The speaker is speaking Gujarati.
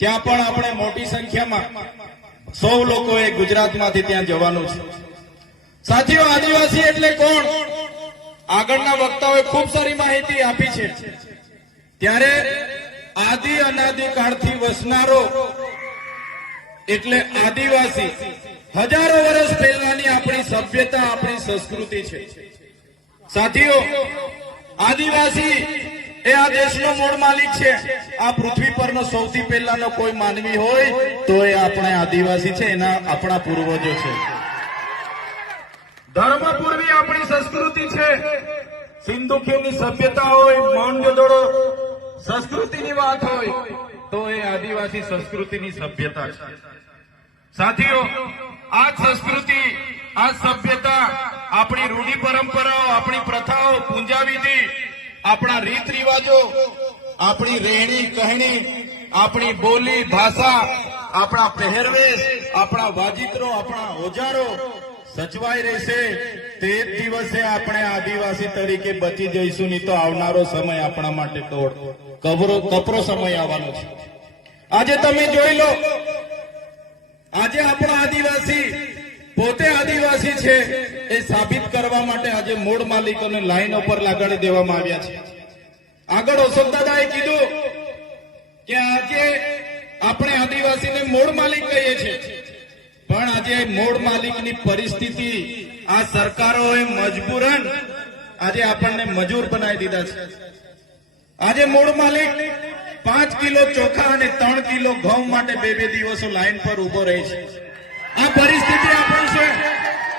ત્યાં પણ આપણે મોટી સંખ્યામાં 100 લોકોએ ગુજરાતમાંથી ત્યાં જવાનું છે। સાથીઓ, આદિવાસી એટલે કોણ? આગળના વક્તાઓએ ખૂબ સારી માહિતી આપી છે। ત્યારે આદિ અનાદિ કાળથી વસનારો એટલે આદિવાસી હજારો વર્ષ પહેલાની આપણી સભ્યતા, આપણી સંસ્કૃતિ છે। સાથીઓ, આદિવાસી એ આ દેશનો મૂળ માલિક છે। આ પૃથ્વી પરનો સૌથી પહેલાનો કોઈ માનવી હોય તો એ આપણે આદિવાસી છે, એના આપણા પૂર્વજો છે। ધર્મપૂર્વી આપણી સંસ્કૃતિ છે। સિંધુ ખીણની સભ્યતા હોય, મોહેંજો-દડો સંસ્કૃતિની વાત હોય તો એ આદિવાસી સંસ્કૃતિની સભ્યતા છે। સાથીઓ, આ સંસ્કૃતિ, આ સભ્યતા, આપણી રૂઢિ પરંપરાઓ, આપણી પ્રથાઓ, પૂજા વિધિ, આપણા રીત રિવાજો, આપણી રહેણી કહેણી, આપણી બોલી ભાષા, આપણા પહેરવેશ, આપણા વાજિત્રો, આપણા ઓજારો સચવાઈ રહેશે તે જ દિવસે આપણે આદિવાસી તરીકે બચી જઈશું। નહીં તો આવનારો સમય આપણા માટે કપરો સમય આવવાનો છે। આજે તમે જોઈ લો, આજે આપણા આદિવાસી પોતે આદિવાસી છે એ સાબિત કરવા માટે આજે મૂળ માલિકોને લાઈન ઉપર લગાડી દેવામાં આવ્યા છે। આગળ અશોક દાદાએ કીધું કે આજે આપણે આદિવાસીને મૂળ માલિક કહીએ છીએ, પણ આજે મૂળ માલિકની પરિસ્થિતિ આ સરકારોએ મજબૂરન આજે આપણને મજૂર બનાવી દીધા છે। આજે મૂળ માલિક 5 કિલો ચોખા અને 3 કિલો ઘઉં માટે 2 દિવસો લાઈન પર ઉભો રહે છે। આ પરિસ્થિતિ આપણી છે।